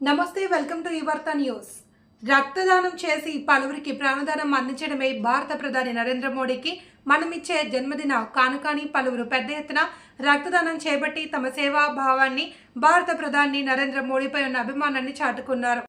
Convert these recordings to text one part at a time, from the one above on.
నమస్తే welcome to వార్తా news. రక్తదానం చేసి పలువురికి ప్రాణదానం అందించడమే భారత ప్రధాని నరేంద్ర మోడీకి మనమిచ్చే జన్మదిన. కానుకాని పలువురు పెద్ద ఎత్తున రక్తదానం చేపట్టి తమ సేవా భావాన్ని భారత ప్రధాని నరేంద్ర మోడీపై ఉన్న అభిమానాన్ని చాటుకున్నారు.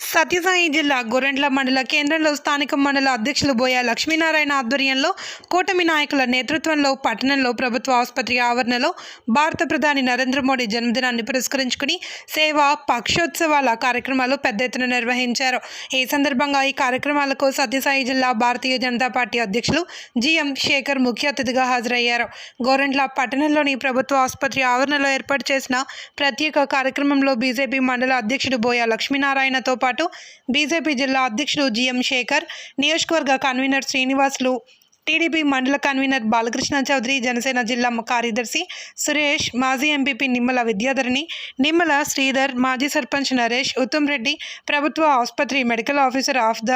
సత్యసాయి జిల్లా గొరెంట్ల మండల కేంద్రంలో స్థానిక మండల అధ్యక్షులు బోయ లక్ష్మీనారాయణ ఆధ్వర్యంలో కూటమి నాయకుల నేతృత్వంలో పట్టణంలో ప్రభుత్వ ఆసుపత్రి ఆవరణలో భారత ప్రధాని నరేంద్ర మోడీ జన్మదినాన్ని పురస్కరించుకుని సేవా పక్షోత్సవాల కార్యక్రమాలు పెద్ద ఎత్తున నిర్వహించారు. ఈ సందర్భంగా ఈ కార్యక్రమాలకు సత్యసాయి జిల్లా భారతీయ జనతా పార్టీ అధ్యక్షులు జిఎం శేఖర్ ముఖ్య అతిథిగా హాజరయ్యారు. గోరెంట్ల పట్టణంలోని ప్రభుత్వ ఆసుపత్రి ఆవరణలో ఏర్పాటు చేసిన ప్రత్యేక కార్యక్రమంలో బీజేపీ మండల అధ్యక్షుడు బోయ లక్ష్మీనారాయణతో పాటు బీజేపీ జిల్లా అధ్యక్షుడు జిఎం శేఖర్ నియోజకవర్గ కన్వీనర్ శ్రీనివాసులు టీడీపీ మండల కన్వీనర్ బాలకృష్ణ చౌదరి జనసేన జిల్లా కార్యదర్శి సురేష్ మాజీ ఎంపీపీ నిమ్మల విద్యాధరిని నిమ్మల శ్రీధర్ మాజీ సర్పంచ్ నరేష్ ఉత్తమ్ రెడ్డి ప్రభుత్వ ఆసుపత్రి medical officer of the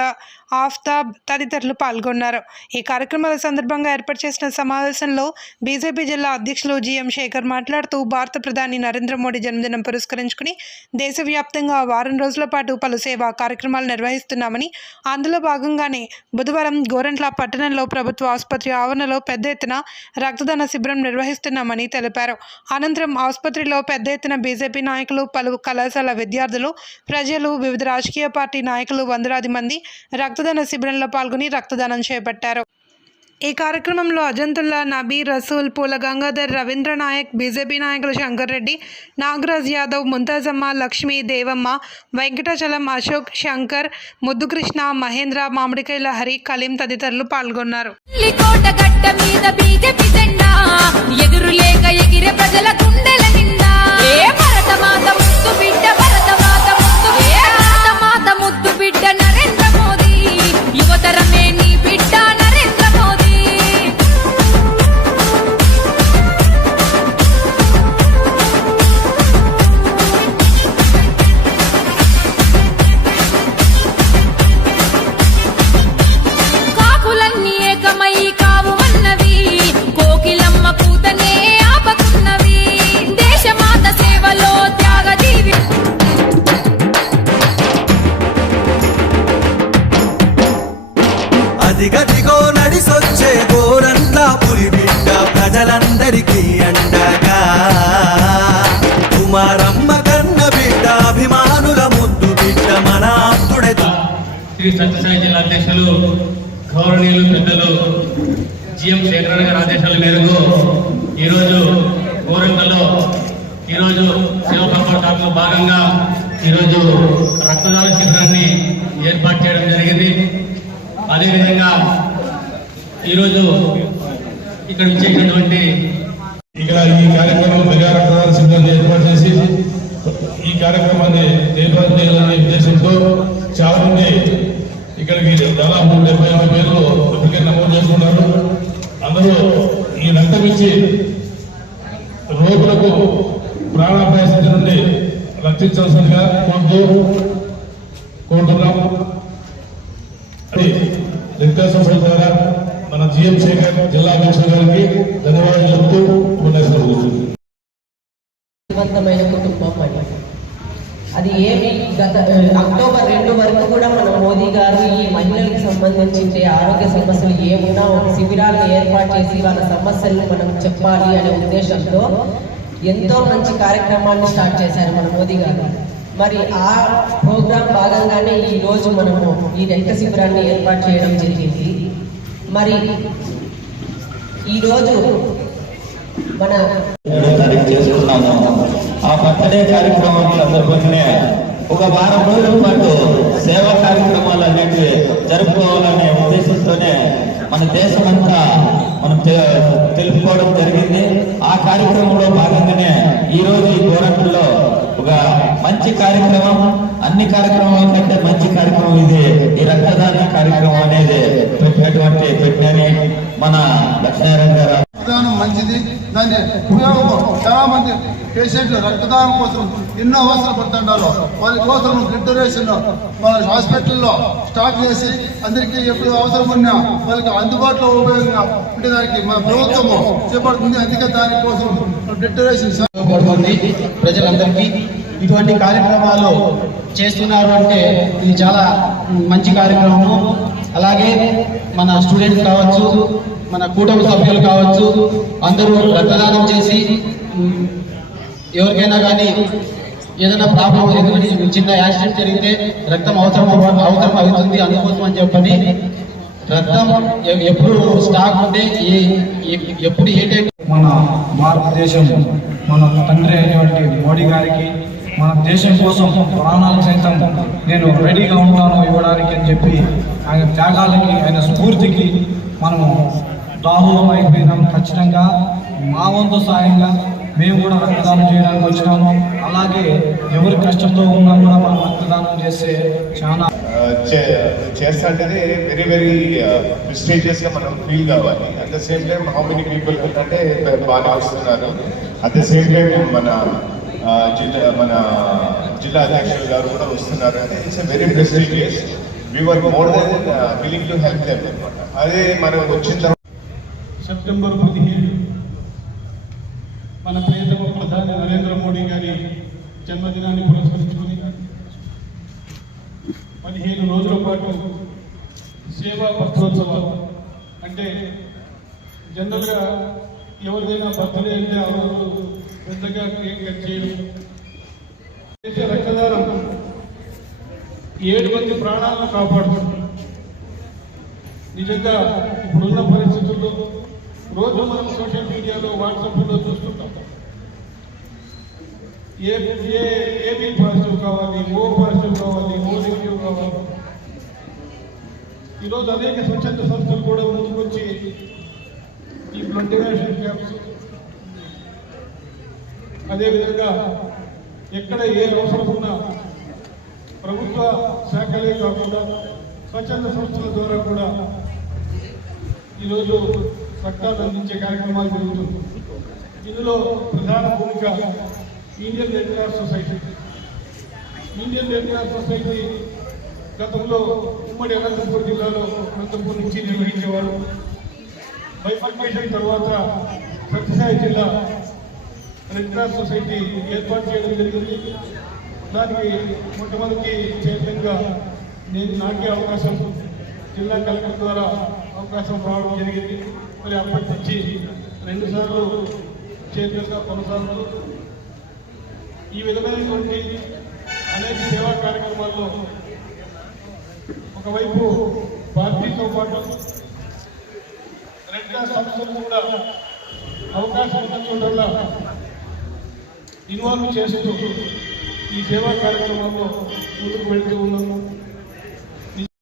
Aftab తదితరులు పాల్గొన్నారు. ఈ కార్యక్రమాల సందర్భంగా ఏర్పాటు చేసిన సమావేశంలో బీజేపీ జిల్లా అధ్యక్షులు జిఎం శేఖర్ మాట్లాడుతూ భారత ప్రధాని నరేంద్ర మోడీ జన్మదినం పురస్కరించుకుని దేశవ్యాప్తంగా వారం రోజుల పాటు పలు సేవా కార్యక్రమాలు నిర్వహిస్తున్నామని అందులో భాగంగానే బుధవారం గోరంట్ల పట్టణంలో ప్రభుత్వ ఆసుపత్రి ఆవరణలో పెద్ద ఎత్తున రక్తదాన శిబిరం నిర్వహిస్తున్నామని తెలిపారు. అనంతరం ఆసుపత్రిలో పెద్ద ఎత్తున బీజేపీ నాయకులు పలు కళాశాల విద్యార్థులు ప్రజలు వివిధ రాజకీయ పార్టీ నాయకులు వందలాది మంది రక్తదాన శిబిరంలో పాల్గొని రక్తదానం చేపట్టారు. ఈ కార్యక్రమంలో అజంతుల్లా నబీ రసూల్ పూల గంగాధర్ రవీంద్ర నాయక్ బీజేపీ నాయకులు శంకర్ రెడ్డి నాగరాజ్ యాదవ్ ముంతాజమ్మ లక్ష్మి దేవమ్మ వెంకటాచలం అశోక్ శంకర్ ముద్దుకృష్ణ మహేంద్ర మామిడికాయల హరి కలీం తదితరులు పాల్గొన్నారు. ఎదురులేక లేక ఎగిరే ప్రజల గుండెల నిండా. ఏ అదిగదిగో నడిసొచ్చే గోరంట్ల పులి బిడ్డ ప్రజలందరికీ అండగా. కుమారమ్మ కన్న బిడ్డ అభిమానుల ముద్దు బిడ్డ మన శ్రీ సత్యసాయి జిల్లా అధ్యక్షులు గౌరవనీయులు పెద్దలు జిఎం శేఖరణ గారి ఆదేశాల మేరకు ఈరోజు గోరంకలో ఈరోజు శివ ప్రవర్తనలో భాగంగా ఈరోజు రక్తదాన శిబిరాన్ని ఏర్పాటు చేయడం జరిగింది అదేవిధంగా ఈరోజు ఇక్కడ వచ్చేటటువంటి ఇక్కడ ఈ కార్యక్రమం ప్రజారక్షణ సిబ్బంది ఏర్పాటు చేసి ఈ కార్యక్రమాన్ని ఏర్పాటు చేయాలనే ఉద్దేశంతో చాలా మంది ఇక్కడికి దాదాపు డెబ్బై యాభై పేర్లు ఇప్పటికే నమోదు చేసుకున్నారు. అందరూ ఈ రక్తం ఇచ్చి రోగులకు ప్రాణాపాయ నుండి రక్షించాల్సిందిగా కోరుతూ కోరుతున్నాం అది లింకేశ్వర ద్వారా మన జిఎం శేఖర్ జిల్లా కమిషనర్ గారికి ధన్యవాదాలు చెప్తూ ఉపన్యాసం కుటుంబం అని అది ఏమి గత అక్టోబర్ రెండు వరకు కూడా మన మోదీ గారు ఈ మహిళలకు సంబంధించి ఆరోగ్య సమస్యలు ఏమున్నా ఒక శిబిరాలను ఏర్పాటు చేసి వాళ్ళ సమస్యలను మనం చెప్పాలి అనే ఉద్దేశంతో ఎంతో మంచి కార్యక్రమాన్ని స్టార్ట్ చేశారు మన మోదీ గారు. మరి ఆ ప్రోగ్రాం భాగంగానే ఈ రోజు మనము ఈ రక్త శిబిరాన్ని ఏర్పాటు చేయడం జరిగింది. మరి ఈరోజు మన చేసుకున్నాము. ఆ బర్త్డే కార్యక్రమం సందర్భంగానే ఒక వారం రోజుల పాటు సేవా కార్యక్రమాలు అనేటివి జరుపుకోవాలనే ఉద్దేశంతోనే మన దేశమంతా మనం తెలుపుకోవడం జరిగింది. ఆ కార్యక్రమంలో భాగంగానే ఈ రోజు ఈ పోరాటంలో ఒక మంచి కార్యక్రమం అన్ని కార్యక్రమాల కంటే మంచి కార్యక్రమం ఇది. ఈ రక్తదాన కార్యక్రమం మన లక్ష్మీనారాయణ గారు. రక్తదానం మంచిది. దాన్ని ఉపయోగం చాలా మంది పేషెంట్లు రక్తదానం కోసం ఎన్నో అవసరం పడుతుంటారు. వాళ్ళ కోసం డొనేషన్ మన హాస్పిటల్లో స్టాక్ చేసి అందరికీ ఎప్పుడు అవసరం ఉన్నా వాళ్ళకి అందుబాటులో ఉపయోగంగా ఉండేదానికి మన ప్రభుత్వము చేపడుతుంది. అందుకే దానికోసం డొనేషన్ ఉపయోగపడుతుంది ప్రజలందరికీ. ఇటువంటి కార్యక్రమాలు చేస్తున్నారు అంటే ఇది చాలా మంచి కార్యక్రమము. అలాగే మన స్టూడెంట్స్ కావచ్చు మన కూటమి సభ్యులు కావచ్చు అందరూ రక్తదానం చేసి ఎవరికైనా కానీ ఏదైనా ప్రాబ్లం ఎదురు చిన్న యాక్సిడెంట్ జరిగితే రక్తం అవసరం అవసరం అవుతుంది అందుకోసం అని చెప్పని రక్తం ఎప్పుడు స్టాక్ ఉంటే ఏ ఎప్పుడు ఏ టైం మన భారతదేశం మన తండ్రి అయినటువంటి మోడీ గారికి మన దేశం కోసం ప్రాణాలు సైతం నేను రెడీగా ఉంటాను ఇవ్వడానికి అని చెప్పి ఆయన త్యాగాలకి ఆయన స్ఫూర్తికి మనము దాహోదం అయిపోయినాం ఖచ్చితంగా మా వంతు సాయంగా మేము కూడా రక్తదానం చేయడానికి వచ్చినాము. అలాగే ఎవరి కష్టంతో ఉన్నా కూడా మనం రక్తదానం చేస్తే చాలా చేస్తుంటేనే వెరీ వెరీ ప్రిస్టేజియస్గా మనం ఫీల్ కావాలి. At the same time how many people అంటే బాగా వస్తున్నారు అట్ ద సేమ్ టైం మన జిల్లా మన జిల్లా అధ్యక్షులు గారు కూడా వస్తున్నారు అంటే it's very prestigious were more than willing to help them అనమాట అదే మనం వచ్చిన తర్వాత సెప్టెంబర్ పదిహేడు. మన ప్రియతమ ప్రధాని నరేంద్ర మోడీ గారి జన్మదినాన్ని పురస్కరించుకుని పదిహేను రోజుల పాటు సేవా పత్రోత్సవాలు అంటే జనరల్గా ఎవరిదైనా బర్త్డే అంటే ఆ రోజు పెద్దగా కేక్ కట్ చేయడం చేసే రక్తదానం ఏడు మంది ప్రాణాలను కాపాడుతుంది. నిజంగా ఇప్పుడున్న పరిస్థితుల్లో రోజు మనం సోషల్ మీడియాలో వాట్సాప్లో చూస్తుంటాం. ఏ ఏ ఏబీ పాజిటివ్ కావాలి ఓ పాజిటివ్ కావాలి ఓ నెగిటివ్ కావాలి. ఈరోజు అనేక స్వచ్ఛంద సంస్థలు కూడా ముందుకొచ్చి ఈ బ్లడ్ డొనేషన్ క్యాంప్స్ అదేవిధంగా ఎక్కడ ఏ అవసరం ఉన్నా ప్రభుత్వ శాఖలే కాకుండా స్వచ్ఛంద సంస్థల ద్వారా కూడా ఈరోజు రక్తాలు అందించే కార్యక్రమాలు జరుగుతుంది ఇందులో ప్రధాన భూమిక Indian Red Cross Society Indian Red Cross Society గతంలో ఉమ్మడి అనంతపూర్ జిల్లాలో అనంతపూర్ నుంచి నిర్వహించేవారు. బైఫర్మేషన్ తర్వాత సత్యసాయి జిల్లా రెడ్ క్రాస్ సొసైటీ ఏర్పాటు చేయడం జరిగింది. దానికి మొట్టమొదటి చైర్మన్గా నేను నాకే అవకాశం జిల్లా కలెక్టర్ ద్వారా అవకాశం రావడం జరిగింది. మరి అప్పటి నుంచి రెండు సార్లు కొనసాగుతూ ఈ విధమైనటువంటి అనేక సేవా కార్యక్రమాల్లో ఒకవైపు పార్టీతో పాటు రెడ్ క్రాస్ సంస్థలు కూడా అవకాశం ఉన్న చోటల్లా ఇన్వాల్వ్ చేస్తూ ఈ సేవా కార్యక్రమాల్లో ముందుకు వెళ్తూ ఉన్నాము.